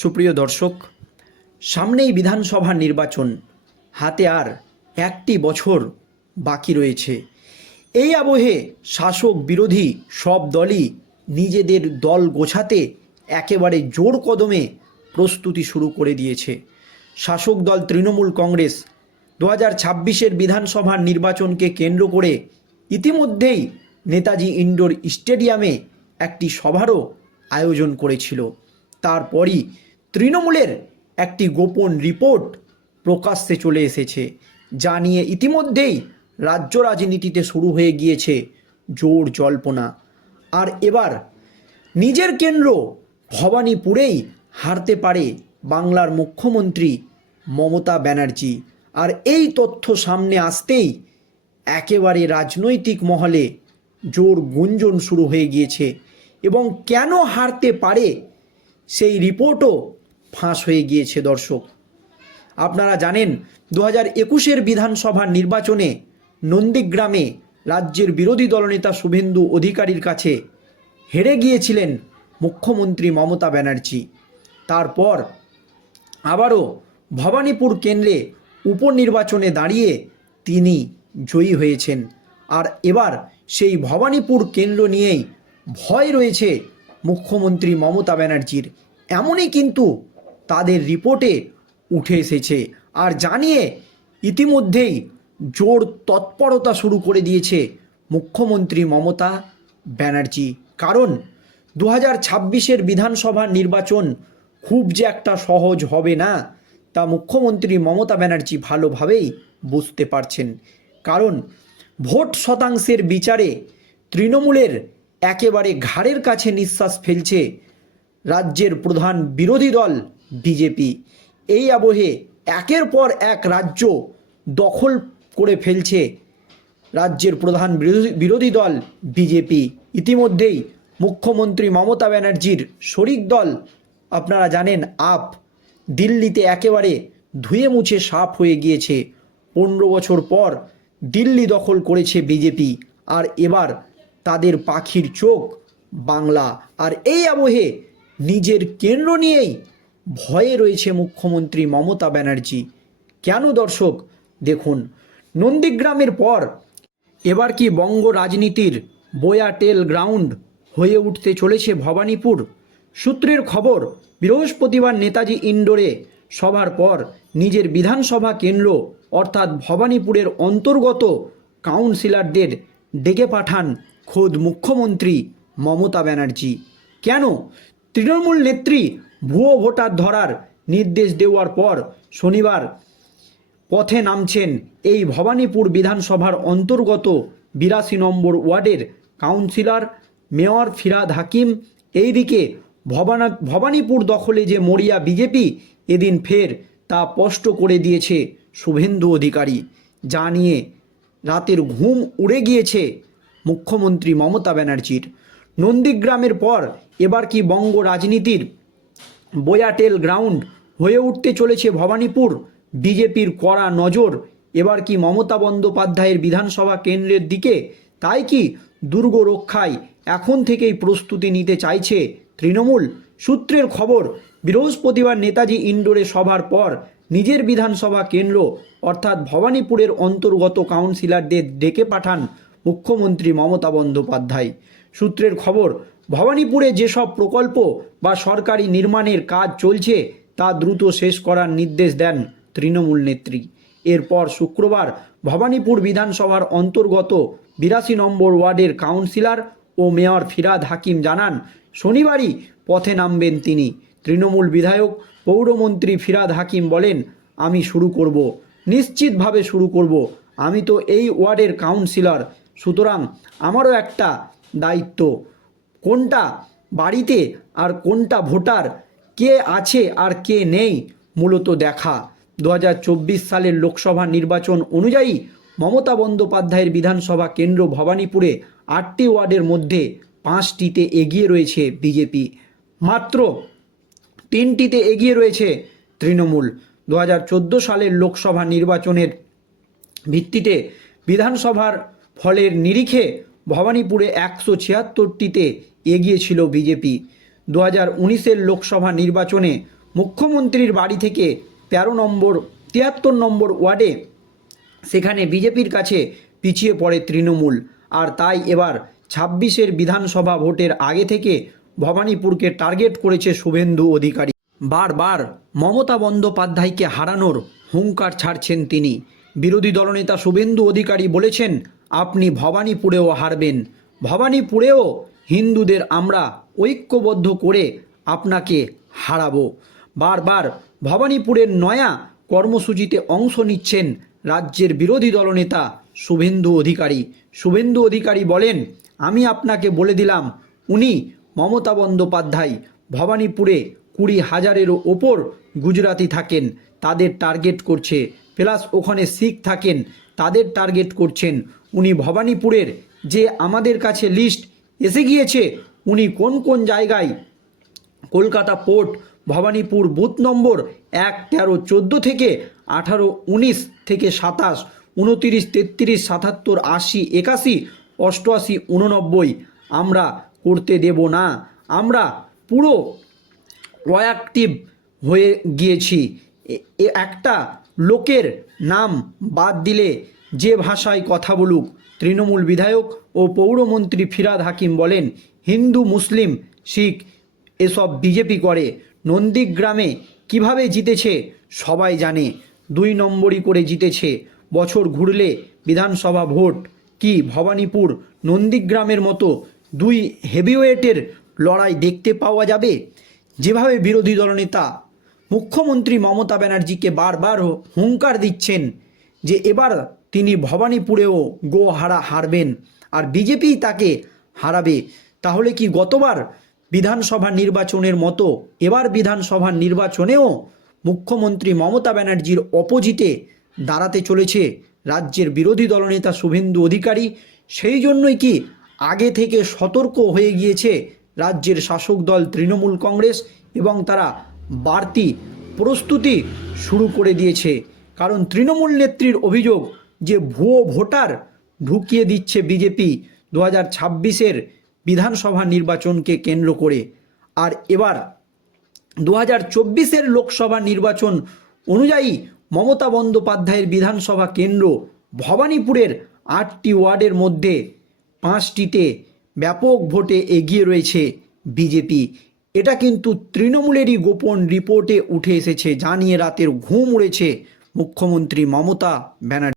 সুপ্রিয় দর্শক, সামনেই বিধানসভা নির্বাচন, হাতে আর একটি বছর বাকি রয়েছে। এই আবহে শাসক বিরোধী সব দলই নিজেদের দল গোছাতে একেবারে জোর কদমে প্রস্তুতি শুরু করে দিয়েছে। শাসক দল তৃণমূল কংগ্রেস দু হাজার ছাব্বিশের বিধানসভা নির্বাচনকে কেন্দ্র করে ইতিমধ্যেই নেতাজি ইনডোর স্টেডিয়ামে একটি সভারও আয়োজন করেছিল। তারপরই তৃণমূলের একটি গোপন রিপোর্ট প্রকাশ্যে চলে এসেছে, যা নিয়ে ইতিমধ্যেই রাজ্য রাজনীতিতে শুরু হয়ে গিয়েছে জোর জল্পনা। আর এবার নিজের কেন্দ্র ভবানীপুরেই হারতে পারে বাংলার মুখ্যমন্ত্রী মমতা ব্যানার্জি। আর এই তথ্য সামনে আসতেই একেবারে রাজনৈতিক মহলে জোর গুঞ্জন শুরু হয়ে গিয়েছে। এবং কেন হারতে পারে সেই রিপোর্টও ফাঁস হয়ে গিয়েছে, দর্শক। আপনারা জানেন দু হাজার একুশের বিধানসভা নির্বাচনে নন্দীগ্রামে রাজ্যের বিরোধী দলনেতা শুভেন্দু অধিকারীর কাছে হেরে গিয়েছিলেন মুখ্যমন্ত্রী মমতা ব্যানার্জি। তারপর আবারও ভবানীপুর কেন্দ্রে উপনির্বাচনে দাঁড়িয়ে তিনি জয়ী হয়েছেন। আর এবার সেই ভবানীপুর কেন্দ্র নিয়েই ভয় রয়েছে মুখ্যমন্ত্রী মমতা ব্যানার্জির। এমনই কিন্তু তাদের রিপোর্টে উঠে এসেছে। আর জানিয়ে ইতিমধ্যেই জোর তৎপরতা শুরু করে দিয়েছে মুখ্যমন্ত্রী মমতা ব্যানার্জি। কারণ দু হাজার ছাব্বিশের বিধানসভা নির্বাচন খুব যে একটা সহজ হবে না, তা মুখ্যমন্ত্রী মমতা ব্যানার্জি ভালোভাবেই বুঝতে পারছেন। কারণ ভোট শতাংশের বিচারে তৃণমূলের একেবারে ঘাড়ের কাছে নিঃশ্বাস ফেলছে রাজ্যের প্রধান বিরোধী দল বিজেপি। এই আবহে একের পর এক রাজ্য দখল করে ফেলছে রাজ্যের প্রধান বিরোধী দল বিজেপি। ইতিমধ্যেই মুখ্যমন্ত্রী মমতা ব্যানার্জির শরিক দল, আপনারা জানেন, আপ। দিল্লিতে একেবারে ধুয়ে মুছে সাফ হয়ে গিয়েছে। পনেরো বছর পর দিল্লি দখল করেছে বিজেপি। আর এবার তাদের পাখির চোখ, বাংলা আর এই আবহে নিজের কেন্দ্র নিয়েই ভয়ে রয়েছে মুখ্যমন্ত্রী মমতা ব্যানার্জি। কেন দর্শক? দেখুন, নন্দীগ্রামের পর এবার কি বঙ্গ রাজনীতির বোয়াটেল গ্রাউন্ড হয়ে উঠতে চলেছে ভবানীপুর? সূত্রের খবর, বৃহস্পতিবার নেতাজি ইন্ডোরে সভার পর নিজের বিধানসভা কেন্দ্র অর্থাৎ ভবানীপুরের অন্তর্গত কাউন্সিলরদের ডেকে পাঠান খোদ মুখ্যমন্ত্রী মমতা ব্যানার্জি। কেন? তৃণমূল নেত্রী ভুয়ো ভোটার ধরার নির্দেশ দেওয়ার পর শনিবার পথে নামছেন এই ভবানীপুর বিধানসভার অন্তর্গত বিরাশি নম্বর ওয়ার্ডের কাউন্সিলর মেয়র ফিরাদ হাকিম। এইদিকে ভবানা ভবানীপুর দখলে যে মরিয়া বিজেপি এদিন ফের তা স্পষ্ট করে দিয়েছে শুভেন্দু অধিকারী। যা নিয়ে রাতের ঘুম উড়ে গিয়েছে মুখ্যমন্ত্রী মমতা ব্যানার্জির। নন্দীগ্রামের পর এবার কি বঙ্গ রাজনীতির বোয়াটেল গ্রাউন্ড হয়ে উঠতে চলেছে ভবানীপুর? বিজেপির কড়া নজর। এবার কি মমতা বন্দ্যোপাধ্যায়ের বিধানসভা কেন্দ্রের দিকে? তাই কি দুর্গ রক্ষায় এখন থেকেই প্রস্তুতি নিতে চাইছে তৃণমূল? সূত্রের খবর, বৃহস্পতিবার নেতাজি ইন্ডোরে সভার পর নিজের বিধানসভা কেন্দ্র, অর্থাৎ ভবানীপুরের অন্তর্গত কাউন্সিলরদের ডেকে পাঠান মুখ্যমন্ত্রী মমতা বন্দ্যোপাধ্যায়। সূত্রের খবর, ভবানীপুরে যেসব প্রকল্প বা সরকারি নির্মাণের কাজ চলছে, তা দ্রুত শেষ করার নির্দেশ দেন তৃণমূল নেত্রী। এরপর শুক্রবার ভবানীপুর বিধানসভার অন্তর্গত বিরাশি নম্বর ওয়ার্ডের কাউন্সিলর ও মেয়র ফিরাদ হাকিম জানান, শনিবারই পথে নামবেন তিনি। তৃণমূল বিধায়ক, পৌরমন্ত্রী ফিরাদ হাকিম বলেন, আমি শুরু করব। নিশ্চিতভাবে শুরু করব। আমি তো এই ওয়ার্ডের কাউন্সিলর। সুতরাং আমারও একটা দায়িত্ব, কোনটা বাড়িতে আর কোনটা ভোটার, কে আছে আর কে নেই, মূলত দেখা। দু হাজার চব্বিশ সালের লোকসভা নির্বাচন অনুযায়ী মমতা বন্দ্যোপাধ্যায়ের বিধানসভা কেন্দ্র ভবানীপুরে আটটি ওয়ার্ডের মধ্যে পাঁচটিতে এগিয়ে রয়েছে বিজেপি। মাত্র তিনটিতে এগিয়ে রয়েছে তৃণমূল। দু হাজার চোদ্দ সালের লোকসভা নির্বাচনের ভিত্তিতে বিধানসভার ফলের নিরিখে ভবানীপুরে একশো ছিয়াত্তরটিতে এগিয়েছিল বিজেপি। দু হাজার উনিশের লোকসভা নির্বাচনে মুখ্যমন্ত্রীর বাড়ি থেকে তেরো নম্বর, তিয়াত্তর নম্বর ওয়ার্ডে সেখানে বিজেপির কাছে পিছিয়ে পড়ে তৃণমূল। আর তাই এবার ছাব্বিশের বিধানসভা ভোটের আগে থেকে ভবানীপুরকে টার্গেট করেছে শুভেন্দু অধিকারী। বারবার মমতা বন্দ্যোপাধ্যায়কে হারানোর হুঙ্কার ছাড়ছেন তিনি। বিরোধী দলনেতা শুভেন্দু অধিকারী বলেছেন আপনি ভবানীপুরেও হারবেন। ভবানীপুরেও হিন্দুদের আমরা ঐক্যবদ্ধ করে আপনাকে হারাবো। বারবার ভবানীপুরের নয়া কর্মসূচিতে অংশ নিচ্ছেন রাজ্যের বিরোধী দলনেতা শুভেন্দু অধিকারী। শুভেন্দু অধিকারী বলেন, আমি আপনাকে বলে দিলাম, উনি মমতা বন্দ্যোপাধ্যায়। ভবানীপুরে কুড়ি হাজারেরও ওপর গুজরাতি থাকেন, তাদের টার্গেট করছে। প্লাস ওখানে শিখ থাকেন তাদের টার্গেট করছেন। উনি ভবানীপুরের যে আমাদের কাছে লিস্ট এসে গিয়েছে, উনি কোন কোন জায়গায়? Kolkata port Bhabanipur booth number এক, তেরো, চোদ্দ থেকে আঠারো, উনিশ থেকে সাতাশ, উনতিরিশ, তেত্রিশ, সাতাত্তর, আশি, একাশি, অষ্টআশি, উননব্বই আমরা করতে দেব না। আমরা পুরো প্রোয়াক্টিভ হয়ে গিয়েছি। একটা লোকের নাম বাদ দিলে যে ভাষায় কথা বলুক, তৃণমূল বিধায়ক ও পৌরমন্ত্রী ফিরাদ হাকিম বলেন, হিন্দু, মুসলিম, শিখ, এসব বিজেপি করে। নন্দীগ্রামে কীভাবে জিতেছে সবাই জানে। দুই নম্বরই করে জিতেছে। বছর ঘুরলে বিধানসভা ভোট। কি ভবানীপুর, নন্দীগ্রামের মতো দুই হেভিওয়েটের লড়াই দেখতে পাওয়া যাবে? যেভাবে বিরোধী দলনেতা মুখ্যমন্ত্রী মমতা ব্যানার্জিকে বারবার হুঙ্কার দিচ্ছেন যে এবার তিনি ভবানীপুরেও গো হারা হারবেন আর বিজেপি তাকে হারাবে। তাহলে কি গতবার বিধানসভা নির্বাচনের মতো এবার বিধানসভা নির্বাচনেও মুখ্যমন্ত্রী মমতা ব্যানার্জির অপোজিটে দাঁড়াতে চলেছে রাজ্যের বিরোধী দলনেতা শুভেন্দু অধিকারী। সেই জন্যই কি আগে থেকে সতর্ক হয়ে গিয়েছে রাজ্যের শাসক দল তৃণমূল কংগ্রেস এবং তারা বাড়তি প্রস্তুতি শুরু করে দিয়েছে। কারণ তৃণমূল নেত্রীর অভিযোগ যে ভুয়ো ভোটার ঢুকিয়ে দিচ্ছে বিজেপি দু হাজার ছাব্বিশের বিধানসভা নির্বাচনকে কেন্দ্র করে। আর এবার দু হাজার চব্বিশের লোকসভা নির্বাচন অনুযায়ী মমতা বন্দ্যোপাধ্যায়ের বিধানসভা কেন্দ্র ভবানীপুরের আটটি ওয়ার্ডের মধ্যে পাঁচটিতে ব্যাপক ভোটে এগিয়ে রয়েছে বিজেপি। এটা কিন্তু তৃণমূলেরই গোপন রিপোর্টে উঠে এসেছে জানিয়ে রাতের ঘুম উড়েছে মুখ্যমন্ত্রী মমতা ব্যানার্জি।